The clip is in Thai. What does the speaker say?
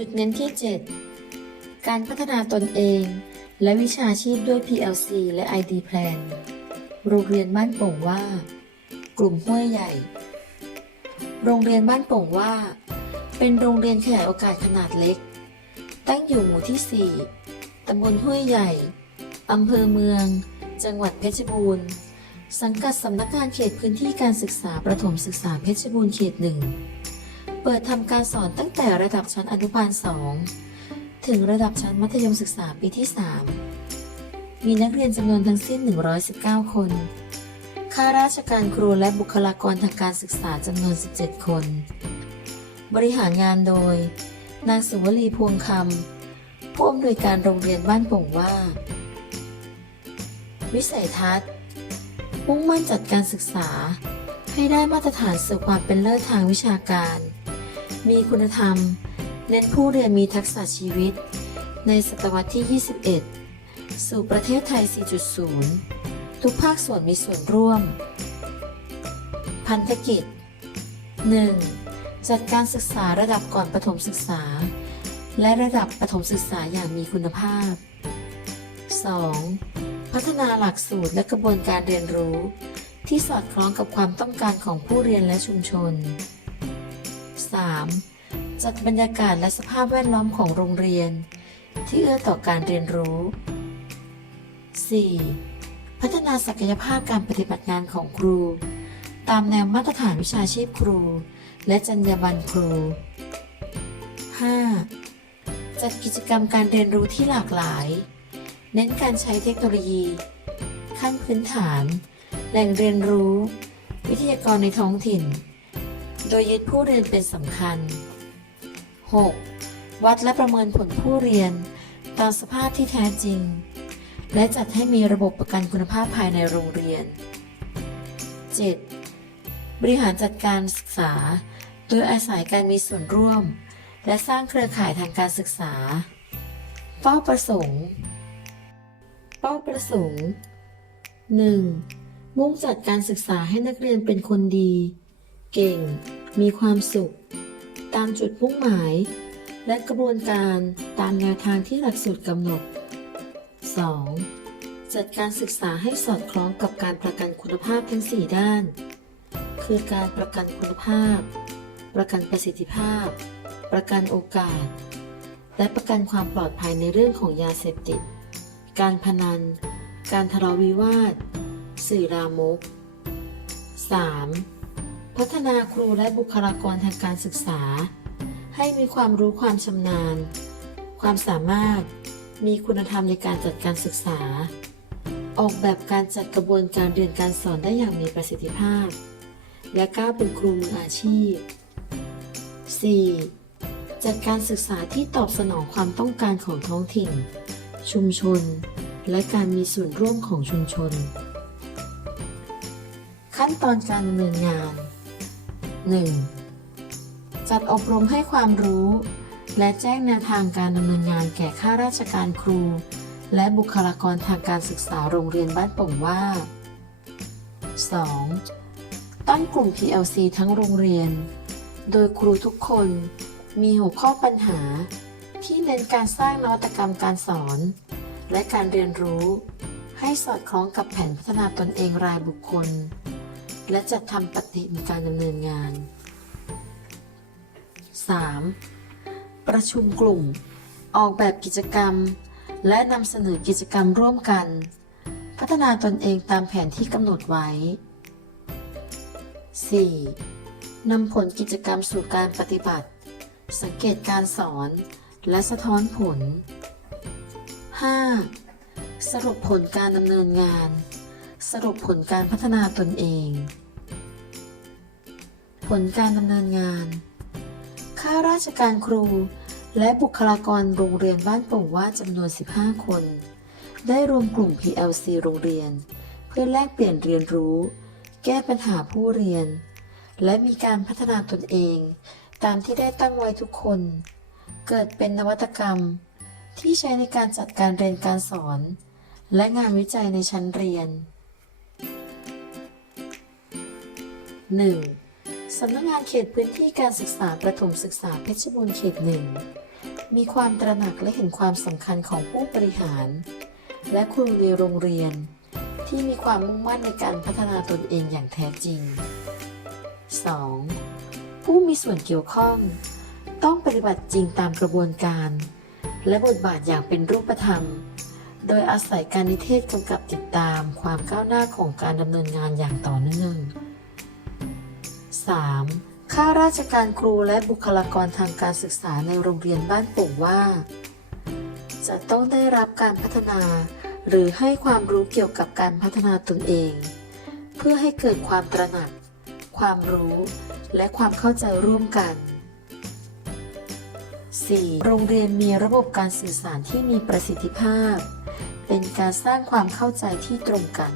จุดเน้นที่ 7 การพัฒนาตนเอง และวิชาชีพด้วย PLC และ ID Plan โรงเรียนบ้านโป่งว่า กลุ่มห้วยใหญ่ โรงเรียนบ้านโป่งว่า เป็นโรงเรียนขยายโอกาสขนาดเล็ก ตั้งอยู่หมู่ที่ 4 ตำบลห้วยใหญ่ อำเภอเมือง จังหวัดเพชรบูรณ์ สังกัดสำนักงานเขตพื้นที่การศึกษาประถมศึกษาเพชรบูรณ์เขตหนึ่ง เปิดทำการสอนตั้งแต่ระดับชั้นอนุบาล 2 ถึงระดับชั้นมัธยมศึกษาปีที่ 3 มีนักเรียนจำนวนทั้งสิ้น 119 คน ข้าราชการครูและบุคลากรทางการศึกษาจำนวน 17 คน บริหารงานโดย นางสุวลีพวงคำผู้อำนวยการโรงเรียนบ้านโป่งว่า วิสัยทัศน์มุ่งมั่นจัดการศึกษาให้ได้มาตรฐานสู่ความเป็นเลิศทางวิชาการ มีคุณธรรม เน้นผู้เรียนมีทักษะชีวิต ในศตวรรษที่ 21 สู่ประเทศไทย 4.0 ทุกภาคส่วนมีส่วนร่วม พันธกิจ 1. จัดการศึกษาระดับก่อนประถมศึกษา และระดับประถมศึกษาอย่างมีคุณภาพ 2. พัฒนาหลักสูตรและกระบวนการเรียนรู้ ที่สอดคล้องกับความต้องการของผู้เรียนและชุมชน 3. จัดบรรยากาศและสภาพแวดล้อมของโรงเรียน ที่เอื้อต่อการเรียนรู้ 4. พัฒนาศักยภาพการปฏิบัติงานของครู ตามแนวมาตรฐานวิชาชีพครู และจรรยาบรรณครู 5. จัดกิจกรรมการเรียนรู้ที่หลากหลาย เน้นการใช้เทคโนโลยี ขั้นพื้นฐาน แหล่งเรียนรู้ วิทยากรในท้องถิ่น โดยยึดผู้เรียนเป็นสำคัญ 6. วัดและประเมินผลผู้เรียน ตามสภาพที่แท้จริง และจัดให้มีระบบประกันคุณภาพภายในโรงเรียน 7. บริหารจัดการศึกษา โดยอาศัยการมีส่วนร่วม และสร้างเครือข่ายทางการศึกษา เป้าประสงค์ เป้าประสงค์ 1. มุ่งจัดการศึกษาให้นักเรียนเป็นคนดี เก่ง มีความสุข ตามจุดมุ่งหมาย และกระบวนการตามแนวทางที่หลักสูตรกำหนด 2. จัดการศึกษาให้สอดคล้องกับการประกันคุณภาพทั้ง 4 ด้าน คือการประกันคุณภาพ ประกันประสิทธิภาพ ประกันโอกาส และประกันความปลอดภัยในเรื่องของยาเสพติด การพนัน การทะเลาะวิวาท สื่อลามก 3. พัฒนาครูและบุคลากรทางการศึกษา ให้มีความรู้ความชำนาญ ความสามารถ มีคุณธรรมในการจัดการศึกษา ออกแบบการจัดกระบวนการเรียนการสอนได้อย่างมีประสิทธิภาพ และก้าวเป็นครูมืออาชีพ 4. จัดการศึกษาที่ตอบสนองความต้องการของท้องถิ่น ชุมชน และการมีส่วนร่วมของชุมชน ขั้นตอนการดำเนินงาน 1. จัดอบรมให้ความรู้ และแจ้งแนวทางการดำเนินงานแก่ข้าราชการครู และบุคลากรทางการศึกษาโรงเรียนบ้านโป่งว่า 2. ตั้งกลุ่ม PLC ทั้งโรงเรียน โดยครูทุกคนมีหัวข้อปัญหา ที่เน้นการสร้างนวัตกรรมการสอน และการเรียนรู้ ให้สอดคล้องกับแผนพัฒนาตนเองรายบุคคล และจัดทำปฏิมีการดำเนินงาน 3. ประชุมกลุ่ม ออกแบบกิจกรรม และนำเสนอกิจกรรมร่วมกัน พัฒนาตนเองตามแผนที่กำหนดไว้ 4. นำผลกิจกรรมสู่การปฏิบัติ สังเกตการสอนและสะท้อนผล 5. สรุปผลการดำเนินงาน สรุปผลการพัฒนาตนเอง ผลการดำเนินงาน ข้าราชการครู และบุคลากรโรงเรียนบ้านโป่งว่าจำนวน 15 คน ได้รวมกลุ่ม PLC โรงเรียน เพื่อแลกเปลี่ยนเรียนรู้ แก้ปัญหาผู้เรียน และมีการพัฒนาตนเอง ตามที่ได้ตั้งไว้ทุกคน เกิดเป็นนวัตกรรม ที่ใช้ในการจัดการเรียนการสอนและงานวิจัยในชั้นเรียน 1. สำนักงานเขตพื้นที่การศึกษาประถมศึกษาเพชรบูรณ์เขตหนึ่งมีความตระหนักและเห็นความสำคัญของผู้บริหาร และครูในโรงเรียน ที่มีความมุ่งมั่นในการพัฒนาตนเองอย่างแท้จริง 2. ผู้มีส่วนเกี่ยวข้อง ต้องปฏิบัติจริงตามกระบวนการ และบทบาทอย่างเป็นรูปธรรม โดยอาศัยการนิเทศกำกับติดตามความก้าวหน้าของการดำเนินงานอย่างต่อเนื่อง 3. ข้าราชการครูและบุคลากรทางการศึกษาในโรงเรียนบ้านโป่งว่า จะต้องได้รับการพัฒนา หรือให้ความรู้เกี่ยวกับการพัฒนาตนเอง เพื่อให้เกิดความตระหนัก ความรู้และความเข้าใจร่วมกัน 4. โรงเรียนมีระบบการสื่อสารที่มีประสิทธิภาพ เป็นการสร้างความเข้าใจที่ตรงกัน